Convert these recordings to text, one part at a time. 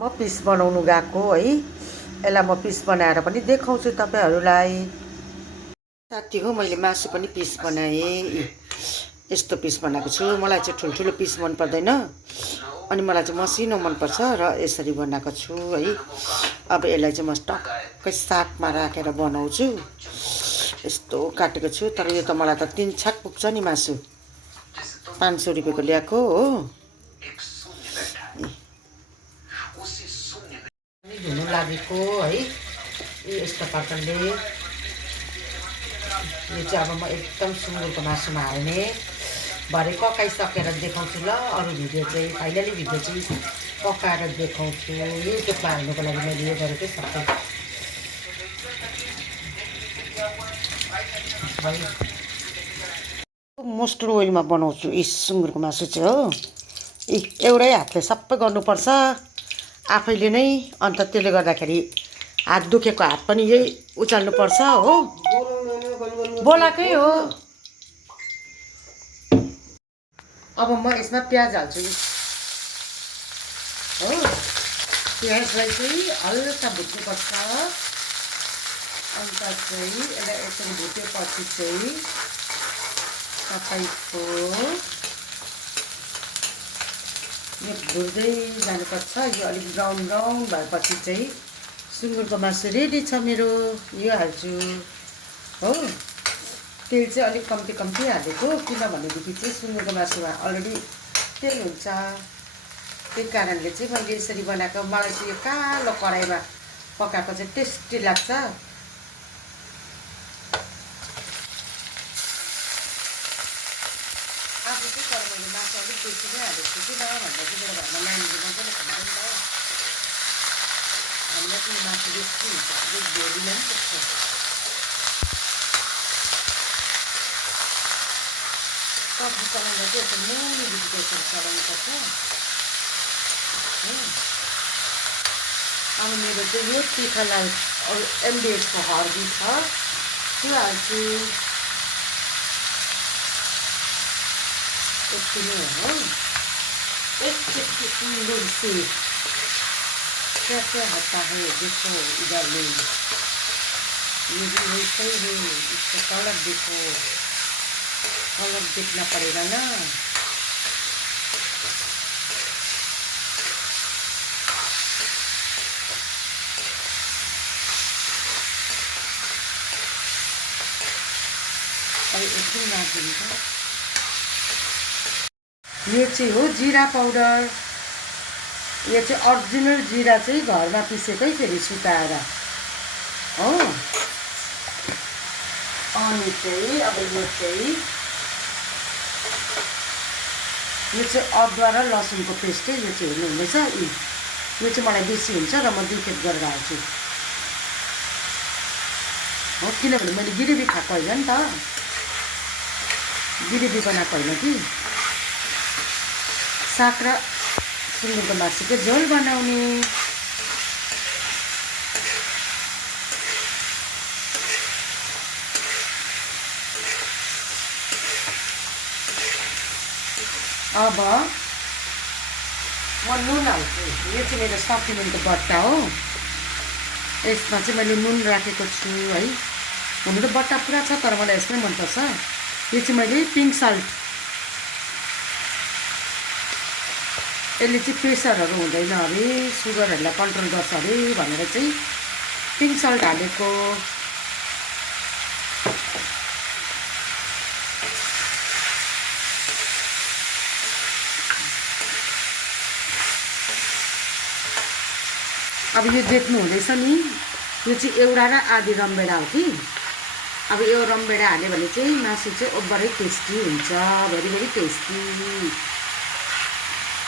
म पिस बनाउनु गएको है। यसलाई म पिस बनाएर पनि देखाउँछु तपाईँहरूलाई। साथी हो, मैले मासु पनि पिस बनाएँ। यस्तो पिस बनाएको छु। मलाई चाहिँ ठुल्ठुलो पिस मन पर्दैन, अनि मलाई चाहिँ मसिनो मनपर्छ र यसरी बनाएको छु है। अब यसलाई चाहिँ म टक्कै सागमा राखेर बनाउँछु। यस्तो काटेको छु, तर यो त मलाई त 3 छाक पुग्छ नि मासु। 500 रुपियाँको ल्याएको हो। धुनु लागेको है। यस्तो प्रकारले यो चाहिँ अब म एकदम सुँगुरको मासुमा हाल्ने भरे पकाइसकेर देखाउँछु ल। अरू भिडियो चाहिँ फाइनली भिडियो चाहिँ पकाएर देखाउँछु। युट्युबमा हाल्नुको लागि मैले यो गरेकै सबै मस्टर्ड ओइलमा बनाउँछु यी सुँगुरको मासु चाहिँ हो। एउटै हातले सबै गर्नुपर्छ आफैले नै। अन्त त्यसले गर्दाखेरि हात दुखेको हात पनि यही उचाल्नुपर्छ हो। बोलाकै हो। अब म यसमा प्याज हाल्छु हो। प्याजलाई चाहिँ हल्का भुट्नुपर्छ। अन्त चाहिँ यसलाई यसरी भुटेपछि चाहिँ तपाईँको यो भुट्दै जानुपर्छ। यो अलिक ब्राउन ब्राउन भएपछि चाहिँ सुँगुरको मासु रेडी छ मेरो। यो हाल्छु हो। तेल चाहिँ अलिक कम्ती कम्ती हालेको, किनभनेदेखि चाहिँ सुँगुरको मासुमा अलरेडी तेल हुन्छ। त्यही कारणले चाहिँ मैले यसरी बनाएको। मलाई चाहिँ यो कालो कराईमा पकाएको चाहिँ टेस्टी लाग्छ। आज चाहिँ तर मैले मासु अलिक बेसी नै हालेको छु, किन भन्दाखेरि मेरो घरमा नानीले मजाले खान्छ नि त। हामीलाई चाहिँ मासु बेसी हुन्छ, अलिक भोलिमा पनि त्यस्तो। सब्जी चलाउँदा चाहिँ यस्तो मुनि भेजिटेसन चलाउनुपर्छ। अनि मेरो चाहिँ यो तिखालाल एमडिएचको हर्दी छ, त्यो हाल्छु। यति नै हो। एकचोटि सुँगुर से कैसे होता है देखो इधर में, ये भी वैसे ही है। इसका कलर देखो, कलर देखना पड़ेगा ना। अब एकछिन राखिदिन्छ। यो चाहिँ हो जिरा पाउडर। यो चाहिँ अरिजिनल जिरा चाहिँ घरमा पिसेकै फेरि सुकाएर हो। अनि चाहिँ अब यो चाहिँ अदुवा र लसुनको पेस्टै यो चाहिँ हेर्नुहुँदैछ। यो चाहिँ मलाई बेसी हुन्छ र म 2 खेप गरेर हाल्छु हो, किनभने मैले गिरेबी खाएको होइन नि त। गिरेबी बनाएको होइन कि, साग र सुँगुरको मासुको झोल बनाउने। अब म नुन हाल्छु। यो चाहिँ मेरो सप्लिमेन्टको बट्टा हो। यसमा चाहिँ मैले नुन राखेको छु है। हुनु त बट्टा पुरा छ, तर मलाई यसमै मनपर्छ। यो चाहिँ मैले पिङ्क सल्ट, यसले चाहिँ प्रेसरहरू हुँदैन अरे, सुगरहरूलाई कन्ट्रोल गर्छ अरे भनेर चाहिँ पिङ्क सल्ट हालेको। अब यो देख्नु हुँदैछ नि, यो चाहिँ एउटा र आधी रमभेडा हो कि। अब यो रमभेडा हाल्यो भने चाहिँ मासु चाहिँ ओभरै टेस्टी हुन्छ, भेरी भेरी टेस्टी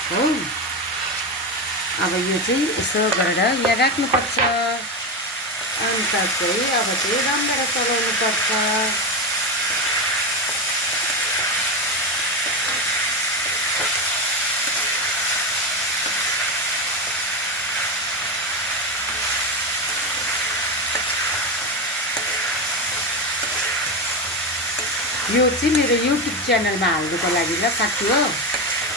हो। अब यो चाहिँ यसो गरेर यहाँ राख्नुपर्छ। अन्त चाहिँ अब चाहिँ रमभेडा चलाउनुपर्छ। यो चाहिँ मेरो युट्युब च्यानलमा हाल्नुको लागि ल साथी हो।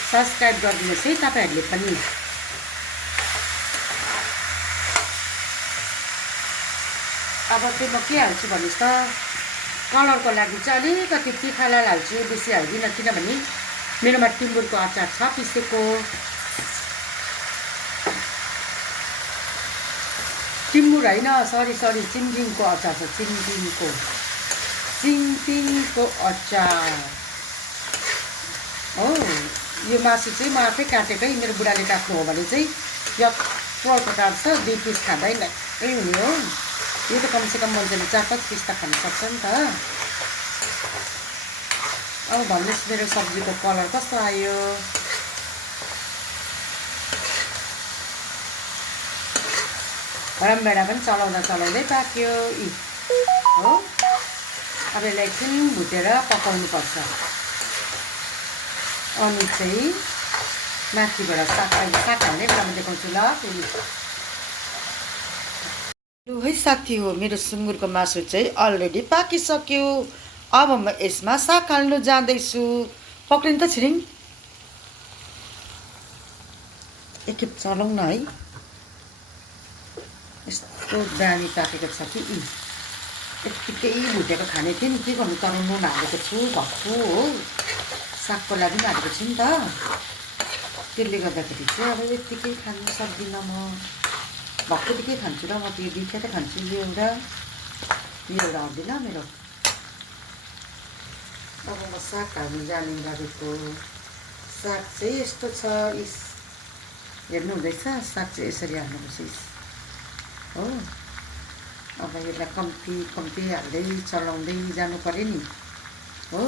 सब्सक्राइब गरिदिनुहोस् है तपाईँहरूले पनि। अब चाहिँ म के हाल्छु भन्नुहोस् त, कलरको लागि चाहिँ अलिकति तिखालाई हाल्छु, बेसी हाल्दिनँ किनभने मेरोमा टिम्बुरको अचार छ पिसेको। टिम्बुर होइन, सरी चिङटिङको अचार छ, चिङटिङको अचार हो। यो मासु चाहिँ म आफै काटेकै, मेरो बुढाले काट्नु हो भने चाहिँ यत्रो काट्छ, 2 पिस खाँदै नक्कै हुने हो। यो त कमसेकम मान्छेले 4-5 पिस त खान सक्छ नि त। अब भन्नुहोस् मेरो सब्जीको कलर कस्तो आयो। रामभेडा पनि चलाउँदै पाक्यो हो। अब यसलाई एकछिन भुटेर पकाउनुपर्छ। अनि चाहिँ माथिबाट साग हाल्ने बेलामा देखाउँछु ल फेरि। लु है साथी हो, मेरो सुँगुरको मासु चाहिँ अलरेडी पाकिसक्यो। अब म यसमा साग हाल्नु जाँदैछु। पक्रिनु त छिरिङ, एकखेप चलाउँ न है। यस्तो दामी पाकेको छ कि यत्तिकै भुटेको खाने थिएँ नि, के गर्नु, तर नुन हालेको छु भक्कु हो। सागको लागि पनि हालेको छु नि त, त्यसले गर्दाखेरि चाहिँ अब यत्तिकै खानु सक्दिनँ म। भक्कुदेखि खान्छु र म, त्यो 2 त खान्छु, यो एउटा हर्दिनँ मेरो। अब म साग हाल्नु जाने गरेको। साग चाहिँ यस्तो छ, हेर्नु हुँदैछ, साग चाहिँ यसरी हाल्नुपर्छ हो। अब यसलाई कम्ती हाल्दै चलाउँदै जानु पऱ्यो नि हो।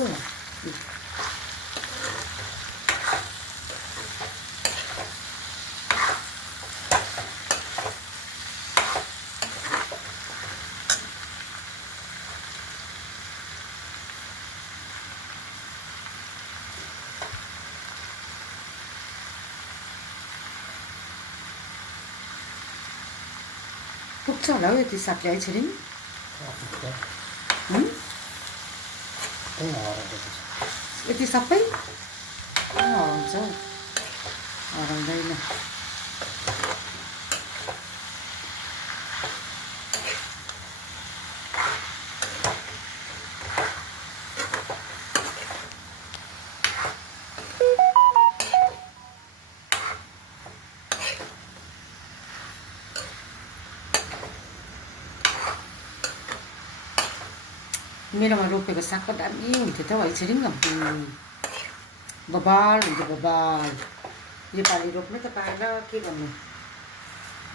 पुग्छ होला हौ यति सागले है छिरिङ। यति सबै हराउँछ हौ, हराउँदैन। मेरोमा रोपेको सागको दामी हुन्थ्यो त हौ है छिरिङ, बबाल हुन्थ्यो बबाल। योपालि रोप्नै त पाएन, के गर्नु।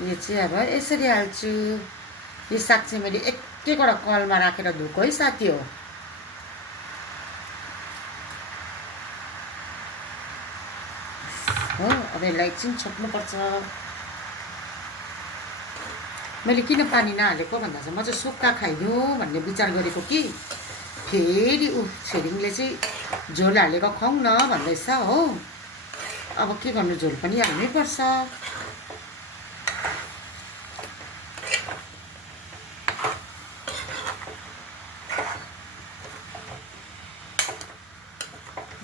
यो चाहिँ अब यसरी हाल्छु। यो साग चाहिँ मैले एकवटा कलमा राखेर धोएको है साथी हो। अब यसलाई एकछिन छोप्नुपर्छ। मैले किन पानी नहालेको भन्दा चाहिँ म चाहिँ सुक्खा खाइदिउँ भन्ने विचार गरेको कि फेरि छिरिङले चाहिँ झोल हालेको खुवाउँ न भन्दैछ हो। अब के गर्नु, झोल पनि हाल्नै पर्छ।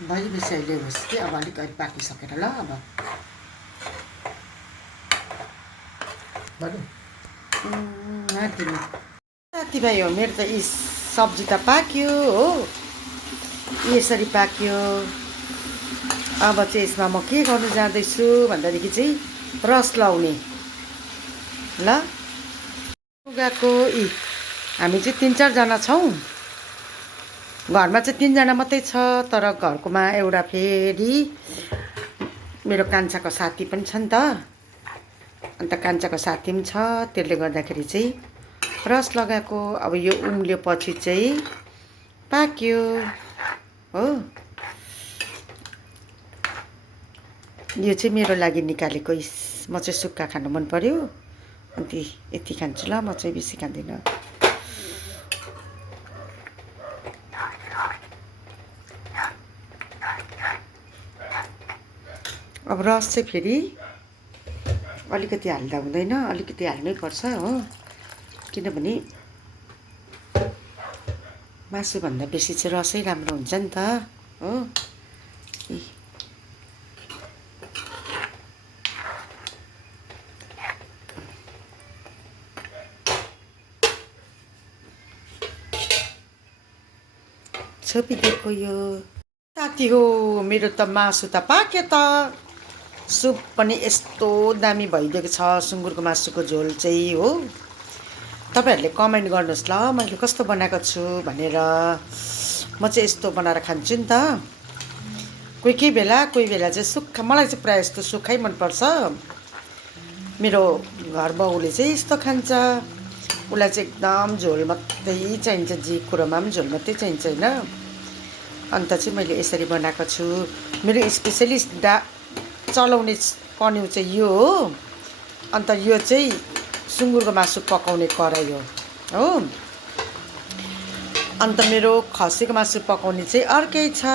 भइबेसी अहिले होस् कि अब अलिक पाकिसकेर ल। अब साथीभाइ हो, मेरो त सब्जी त पाक्यो हो, यसरी पाक्यो। अब चाहिँ यसमा म के गर्नु जाँदैछु भन्दादेखि चाहिँ रस लाउने ल। गएको हामी चाहिँ 3-4 जना छौँ। घरमा चाहिँ 3 जना मात्रै छ, तर घरकोमा एउटा फेरि मेरो कान्छाको साथी पनि छ नि त। अन्त कान्छाको साथी पनि छ, त्यसले गर्दाखेरि चाहिँ रस लगाएको। अब यो उम्ल्योपछि चाहिँ पाक्यो हो। यो चाहिँ मेरो लागि निकालेको। म चाहिँ सुक्खा खानु मन पर्यो, अन्त यति खान्छु ल, म चाहिँ बेसी खाँदिनँ। अब रस चाहिँ फेरि अलिकति हाल्दा हुँदैन, अलिकति हाल्नै पर्छ हो। किनभने मासुभन्दा बेसी चाहिँ रसै राम्रो हुन्छ नि त हो। छोपिदिएको यो साथी हो। मेरो त मासु त पाक्यो त। सुप पनि यस्तो दामी भइदिएको छ सुँगुरको मासुको झोल चाहिँ हो। तपाईँहरूले कमेन्ट गर्नुहोस् ल मैले कस्तो बनाएको छु भनेर। म चाहिँ यस्तो बनाएर खान्छु नि त। कोही बेला चाहिँ सुक्खा, मलाई चाहिँ प्रायः जस्तो सुक्खै मनपर्छ। मेरो घर बाउले चाहिँ यस्तो खान्छ, उसलाई चाहिँ एकदम झोल मात्रै चाहिन्छ, जे कुरोमा पनि झोल मात्रै चाहिन्छ होइन। अन्त चाहिँ मैले यसरी बनाएको छु। मेरो स्पेसलिस्ट चलाउने पन्यु चाहिँ यो हो। अन्त यो चाहिँ सुँगुरको मासु पकाउने कराई हो। अन्त मेरो खसीको मासु पकाउने चाहिँ अर्कै छ।